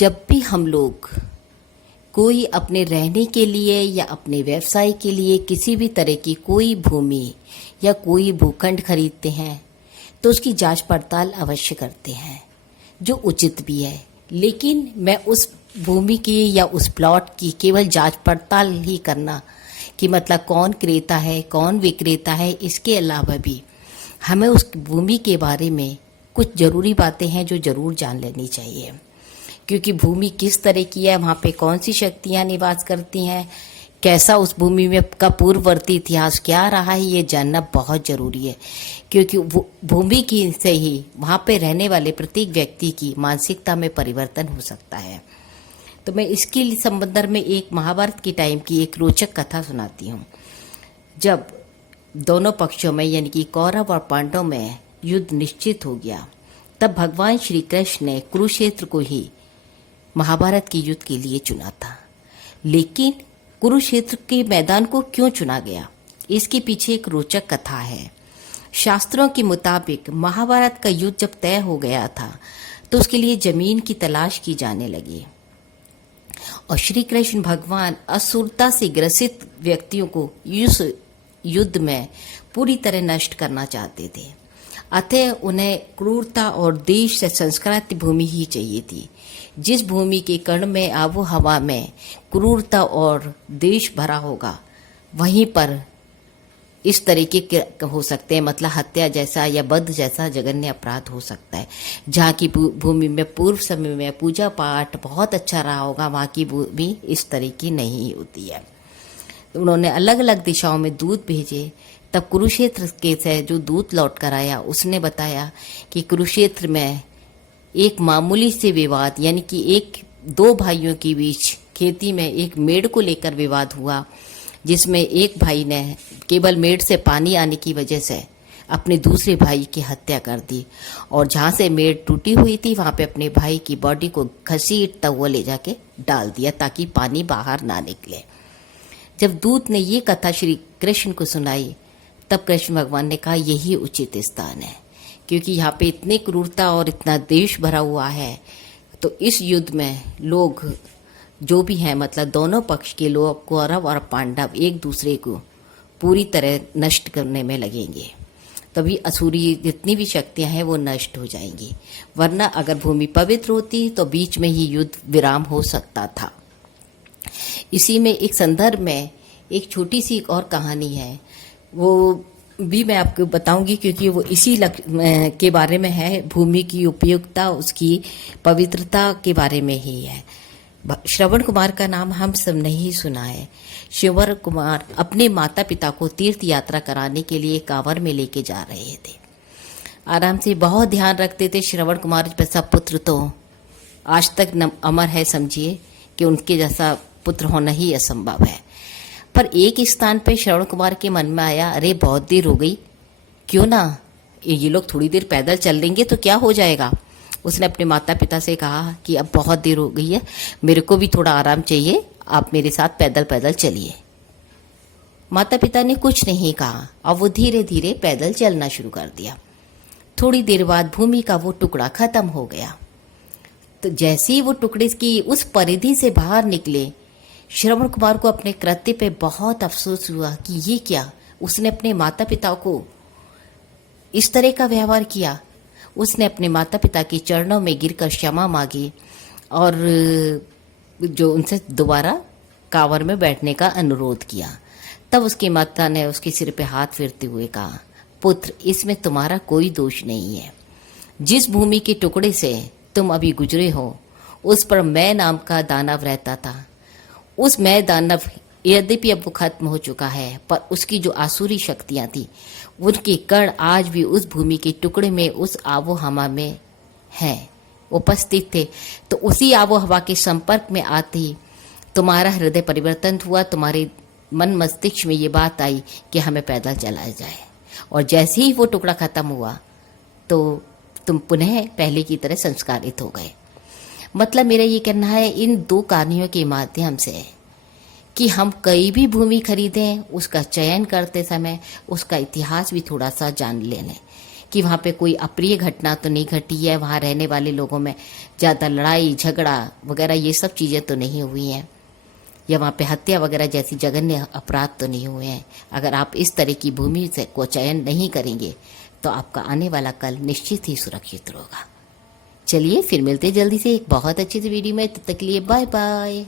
जब भी हम लोग कोई अपने रहने के लिए या अपने व्यवसाय के लिए किसी भी तरह की कोई भूमि या कोई भूखंड खरीदते हैं तो उसकी जांच पड़ताल अवश्य करते हैं, जो उचित भी है। लेकिन मैं उस भूमि की या उस प्लॉट की केवल जांच पड़ताल ही करना कि मतलब कौन क्रेता है कौन विक्रेता है, इसके अलावा भी हमें उस भूमि के बारे में कुछ ज़रूरी बातें हैं जो ज़रूर जान लेनी चाहिए। क्योंकि भूमि किस तरह की है, वहाँ पे कौन सी शक्तियाँ निवास करती हैं, कैसा उस भूमि में का पूर्ववर्ती इतिहास क्या रहा है, ये जानना बहुत ज़रूरी है। क्योंकि भूमि की से ही वहाँ पे रहने वाले प्रत्येक व्यक्ति की मानसिकता में परिवर्तन हो सकता है। तो मैं इसके संबंध में एक महाभारत के टाइम की एक रोचक कथा सुनाती हूँ। जब दोनों पक्षों में यानी कि कौरव और पांडव में युद्ध निश्चित हो गया, तब भगवान श्री कृष्ण ने कुरुक्षेत्र को ही महाभारत के युद्ध के लिए चुना था। लेकिन कुरुक्षेत्र के मैदान को क्यों चुना गया, इसके पीछे एक रोचक कथा है। शास्त्रों के मुताबिक महाभारत का युद्ध जब तय हो गया था तो उसके लिए जमीन की तलाश की जाने लगी और श्री कृष्ण भगवान असुरता से ग्रसित व्यक्तियों को इस युद्ध में पूरी तरह नष्ट करना चाहते थे। अतः उन्हें क्रूरता और देश से संस्कृत भूमि ही चाहिए थी। जिस भूमि के कण में आबो हवा में क्रूरता और देश भरा होगा, वहीं पर इस तरीके के हो सकते हैं, मतलब हत्या जैसा या वध जैसा जघन्य अपराध हो सकता है। जहाँ की भूमि में पूर्व समय में पूजा पाठ बहुत अच्छा रहा होगा, वहाँ की भूमि इस तरह की नहीं होती है। तो उन्होंने अलग अलग दिशाओं में दूत भेजे। तब कुरुक्षेत्र के से जो दूत लौट कर आया, उसने बताया कि कुरुक्षेत्र में एक मामूली से विवाद, यानी कि एक दो भाइयों के बीच खेती में एक मेड़ को लेकर विवाद हुआ, जिसमें एक भाई ने केवल मेड़ से पानी आने की वजह से अपने दूसरे भाई की हत्या कर दी और जहाँ से मेड़ टूटी हुई थी वहाँ पे अपने भाई की बॉडी को घसीटता हुआ ले जाके डाल दिया ताकि पानी बाहर ना निकले। जब दूत ने ये कथा श्री कृष्ण को सुनाई, तब कृष्ण भगवान ने कहा यही उचित स्थान है, क्योंकि यहाँ पे इतनी क्रूरता और इतना देश भरा हुआ है। तो इस युद्ध में लोग जो भी हैं, मतलब दोनों पक्ष के लोग कौरव और पांडव एक दूसरे को पूरी तरह नष्ट करने में लगेंगे, तभी असुरी जितनी भी शक्तियां हैं वो नष्ट हो जाएंगी। वरना अगर भूमि पवित्र होती तो बीच में ही युद्ध विराम हो सकता था। इसी में एक संदर्भ में एक छोटी सी और कहानी है, वो भी मैं आपको बताऊंगी क्योंकि वो इसी के बारे में है। भूमि की उपयोगिता, उसकी पवित्रता के बारे में ही है। श्रवण कुमार का नाम हम सब नहीं सुना है। श्रवण कुमार अपने माता पिता को तीर्थ यात्रा कराने के लिए कांवर में लेके जा रहे थे। आराम से बहुत ध्यान रखते थे। श्रवण कुमार जैसा पुत्र तो आज तक अमर है, समझिए कि उनके जैसा पुत्र होना ही असंभव है। पर एक स्थान पे श्रवण कुमार के मन में आया, अरे बहुत देर हो गई, क्यों ना ये लोग थोड़ी देर पैदल चल लेंगे तो क्या हो जाएगा। उसने अपने माता पिता से कहा कि अब बहुत देर हो गई है, मेरे को भी थोड़ा आराम चाहिए, आप मेरे साथ पैदल पैदल चलिए। माता पिता ने कुछ नहीं कहा और वो धीरे धीरे पैदल चलना शुरू कर दिया। थोड़ी देर बाद भूमि का वो टुकड़ा खत्म हो गया। तो जैसे ही वो टुकड़े की उस परिधि से बाहर निकले, श्रवण कुमार को अपने कृत्य पे बहुत अफसोस हुआ कि ये क्या, उसने अपने माता पिता को इस तरह का व्यवहार किया। उसने अपने माता पिता के चरणों में गिरकर क्षमा मांगी और जो उनसे दोबारा कांवर में बैठने का अनुरोध किया। तब उसकी माता ने उसके सिर पे हाथ फेरते हुए कहा, पुत्र, इसमें तुम्हारा कोई दोष नहीं है। जिस भूमि के टुकड़े से तुम अभी गुजरे हो, उस पर मैं नाम का दानव रहता था। उस मैं दानव यद्यपि अब वो खत्म हो चुका है, पर उसकी जो आसुरी शक्तियां थी, उनके कण आज भी उस भूमि के टुकड़े में, उस आबो हवा में हैं, उपस्थित थे। तो उसी आबो हवा के संपर्क में आते ही तुम्हारा हृदय परिवर्तन हुआ, तुम्हारे मन मस्तिष्क में ये बात आई कि हमें पैदल चला जाए, और जैसे ही वो टुकड़ा खत्म हुआ तो तुम पुनः पहले की तरह संस्कारित हो गए। मतलब मेरा ये कहना है इन दो कहानियों के माध्यम से कि हम कई भी भूमि खरीदें, उसका चयन करते समय उसका इतिहास भी थोड़ा सा जान लें, कि वहाँ पे कोई अप्रिय घटना तो नहीं घटी है, वहाँ रहने वाले लोगों में ज़्यादा लड़ाई झगड़ा वगैरह ये सब चीज़ें तो नहीं हुई हैं, या वहाँ पे हत्या वगैरह जैसी जघन्य अपराध तो नहीं हुए हैं। अगर आप इस तरह की भूमि से को चयन नहीं करेंगे तो आपका आने वाला कल निश्चित ही सुरक्षित होगा। चलिए फिर मिलते जल्दी से एक बहुत अच्छी सी वीडियो में, तब तक के लिए बाय बाय।